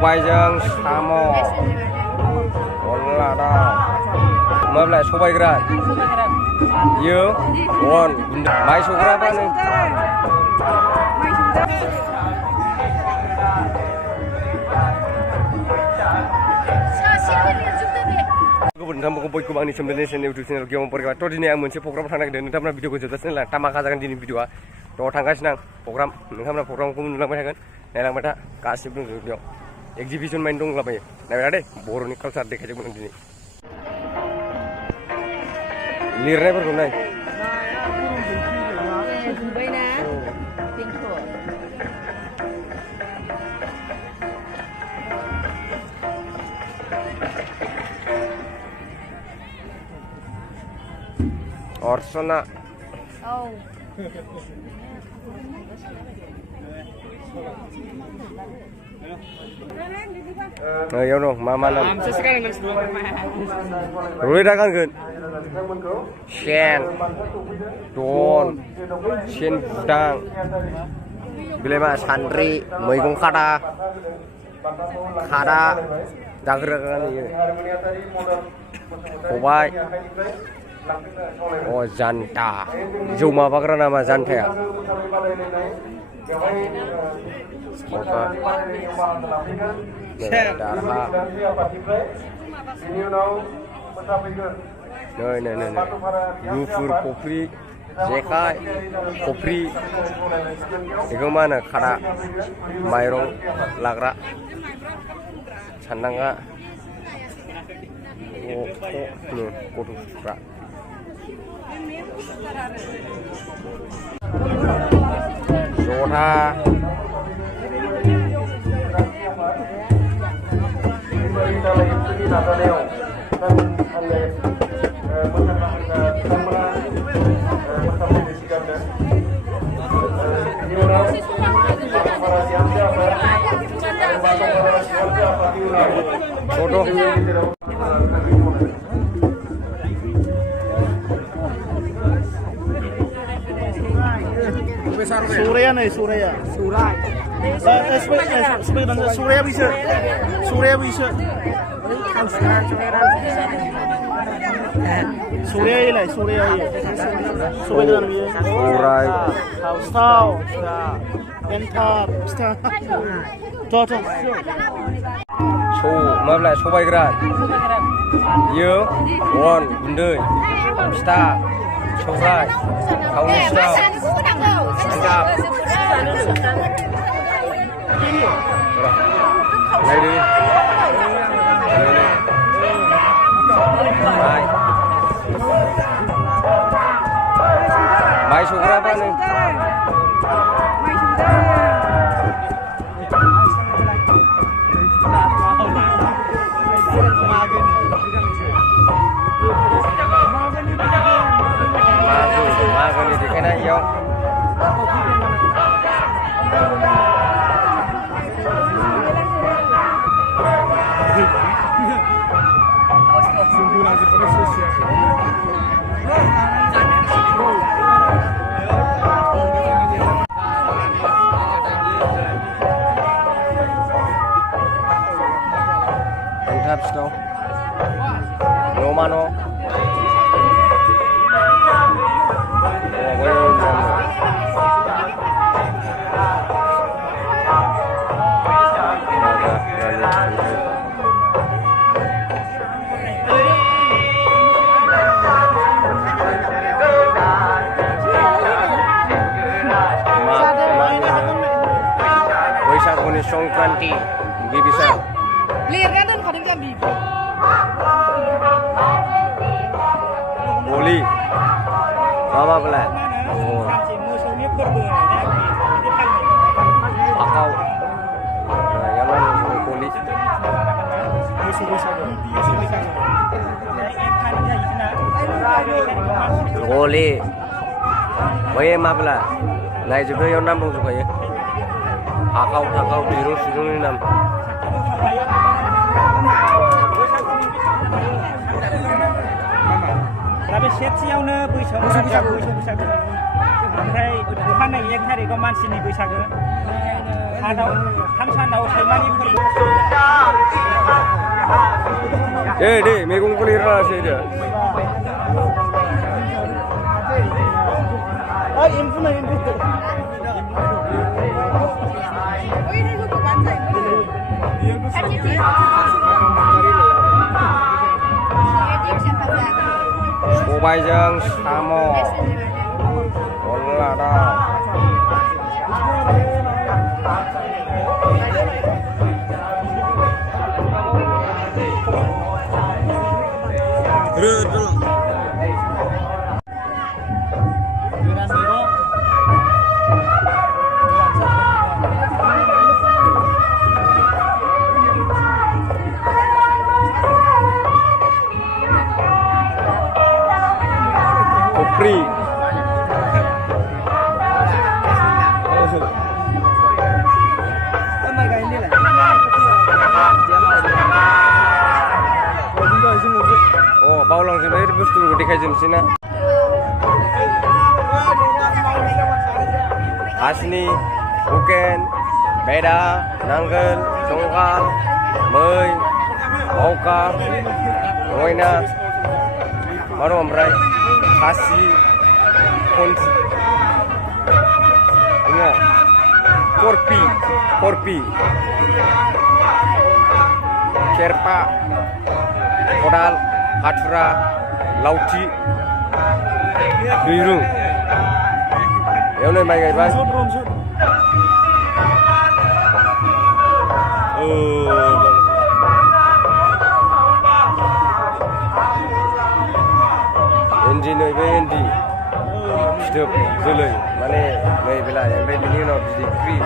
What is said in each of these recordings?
सबायजों साम' अनला दाउ माब्ला सबाय गोरान बियो अन माइ सौग्राबानो नोंथांमोनखौ बयखौबो आंनि सोमोन्दै इउटुब चेनेल गेम परिवार थ' दिनै आं मोनसे प्रग्राम थांनो नागिरदों नोंथांमोना भिडिअखौ जोबजासिम नायलां तामाखा जागोन दिनै भिडिअआ थ' थांगासिनो आं प्रग्राम नोंथांमोना प्रग्रामखौ नुलांबाय थागोन नायलांबाय था गासिबो दंजोबो बेयाव एक्जिबिसन माइन दंलाबायो नायबाय था दे बर'नि कालसार देखायजोबगोन आं दिनै लिरनायफोरखौ नाय Orsona. Oh. Ya dong, mama nam. Ruli dah kan kan? Shen, Don, Shen Budang, Bilema Santri, Meigong Kada, Dageran ini. Kobai. Oh janta, Juma bakar nama janta ya. Oke. Darah. Nih. Yufur kopri, jekai, kopri. Itu mana? Kada, mayrong, lagra, candanga. Oh, nih, kotor. Soda Surya nih, Surya. Surya bisa. Surya bisa. Surya ini, Surya ini. Surya ini. Surya. Tahu. Entar. Total. So, malah sobai gerak. Yo, on, bundai, star, sobai, kau star. Mantap. Ready? Mai sugra apa nih? Makan ini kena yo. Mantap snow. Romano. Songkranti, bisa. Lihat kan kadang kan bibi. Boli, mama belah. Oh. Akau. Nah, yang mana boli? Boli. Boleh mama belah. Nah juga yang nambung juga ya. Akau biru sini nam. Tapi setnya बैसागो ओमफ्राय अखानायै 1 थारिखआव मानसिनि बैसागो 한산하고 살만이 deh megung kulira sih dia 아 인프나 인프 Oh ini gue baca ini. Mobaijang samo olada Kopri oh bau langsung dari bus tuh dikasih sini Asni, Uken, Beda, Nanggel, Songkal, Mei, Oka, Moina, Maru Amrai, Kasi, Kunci, ini, Korpi, Sherpa, Kodal, Hatra, Lauti, Biru. Yang ni mai guys. Endi ni endi. Stop zulai. Mana mai bela yang baik ni no biji free.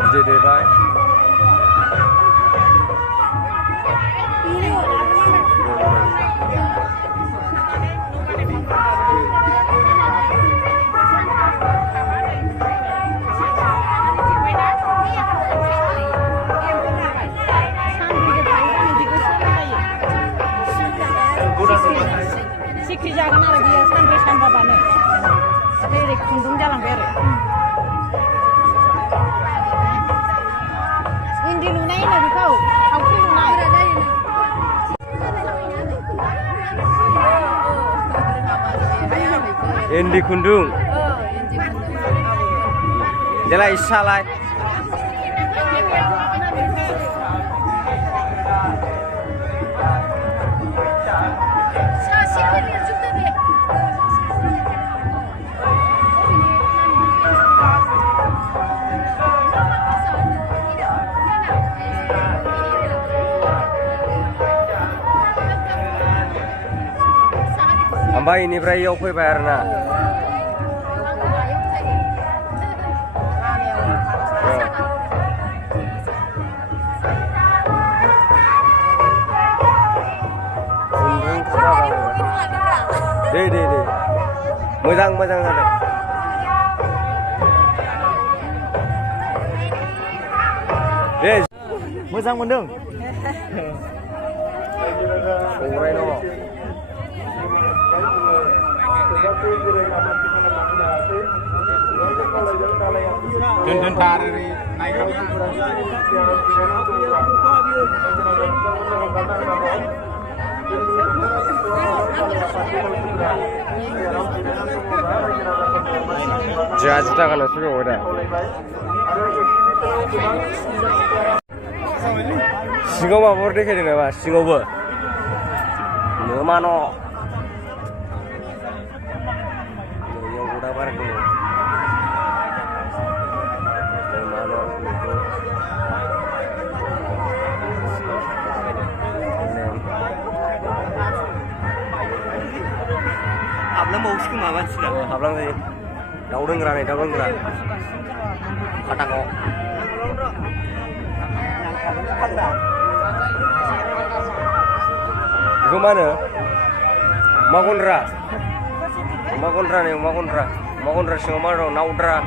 Biji deh bye. Sikri jagan lagi ya sampai sampai bane. Dari kundung jalan bere. Indi lunai lagi kau lunai. Indi kundung. Jala isalai. Ambai ini berai aku bayar na. Deh. Mejang ada. Deh. Mejang mendeng. Orang no. Dun tari naik Jazz tak kena suruh ada. Singo mah baru deh kayaknya mas, singo ber. Nama no. Yang udah barang dulu. Nama no. Abang mau sih kemana sih? Abang sih. Daun dengeran. Kata kok. Ke mana? Makonra sing maro naudra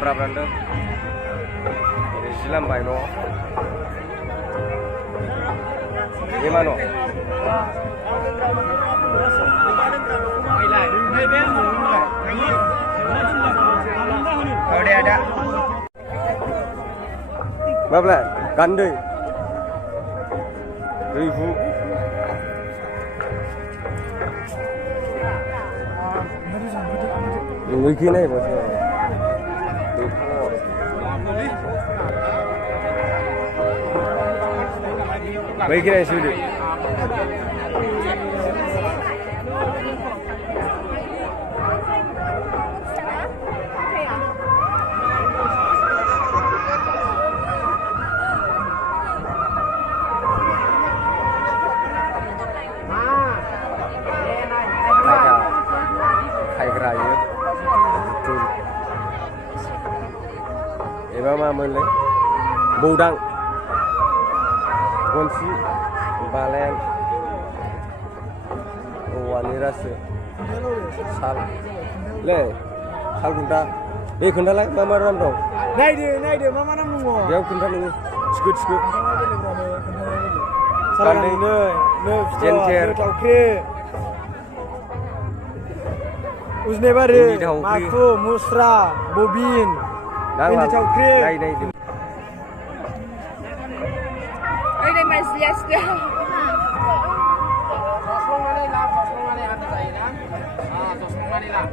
branda. Ini silam bai no. Gimana? Kalau dia ada. Berapa? Gandai. 1000. Người kia này bos. Người kia này sudah. Khai kerja. Betul. Eba mah melek. Budang. Kunci. Balen. Wani rasa. Sal. Le. Sal kunta. Kunta lah mama ram dong. Nai deh, mama nam nunggu. Dia kunta nunggu. Skut. Salah ini, Jencer. Usne bare, Ini dah okey. Mako, Musra, Bobin. Ini cakre. Nai. Ini masih ya. Sosong mana lah. Ah, sosong mana lah.